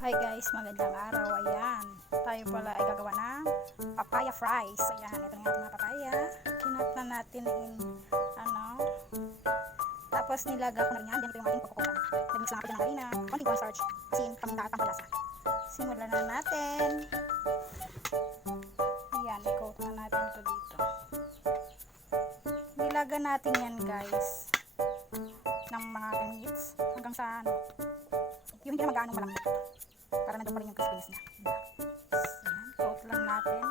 Hi guys, magandang araw. Ayan, tayo pala ay gagawa ng papaya fries. Ayan, ito na yung ating mga papaya. Kinat na natin tapos nilaga ko na rin yan. Ganito yung ating kukukutan. Nagmix lang ako din ng harina, konting cornstarch, asin, paminta at pampalasa. Simulan na natin. Ayan, i-coat na natin ito dito. Nilaga natin yan guys ng mga 10 minutes hanggang sa yung hindi na mag-aanong malambot para nandun pa rin yung crispiness niya. Ayan, coat lang natin.